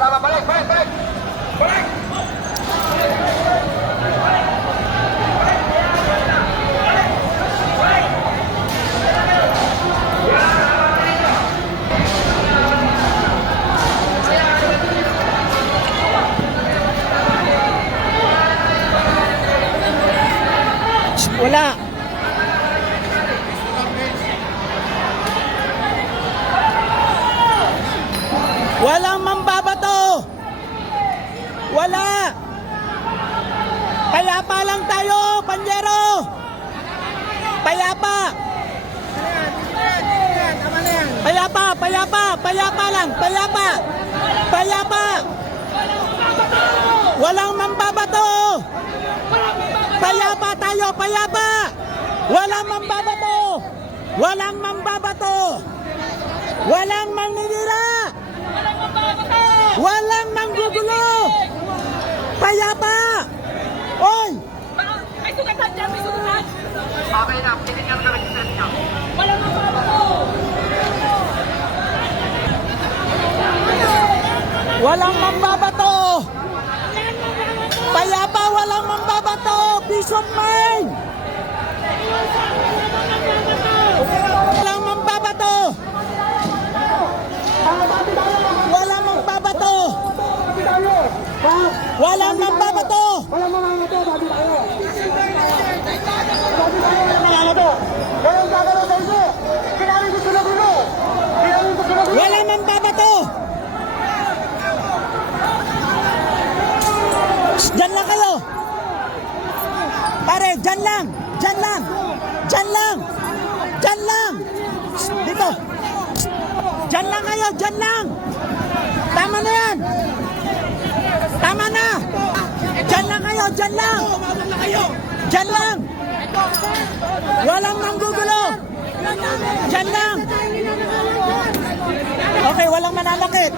Sama, balik, balik, balik! Balik! Wala. Walang mambabato. Wala. Payapa lang tayo, Panjero. Payapa. Payapa, payapa, payapa lang, payapa. Payapa. Walang mambabato. Payapa tayo, payapa. Walang mambabato. Walang mambabato. Walang manninira. Walang manggugulo. Payapa. Oy. May sugatan dyan, may sugatan. Okay na, tinignan ka registration niyo. Walang mababato. Walang mambabato. Payapa, walang mambabato. Peace of mind. Walang mambabato. Walang mambabato. Walang mambabato. Walang mamamato, babi tayo. Babi tayo, walang mamamato. Walang gagalaw sa inyo. Kinamin ko sila gulo. Kinamin ko sila gulo. Walang mambabato. Diyan lang kayo. Pare, diyan lang. Diyan lang. Diyan lang. Diyan lang. Dito. Diyan lang kayo. Diyan lang. Tama na yan. Tama na. Diyan lang kayo. Diyan lang. Diyan lang. Walang manggugulo. Diyan lang. Okay, walang mananakit.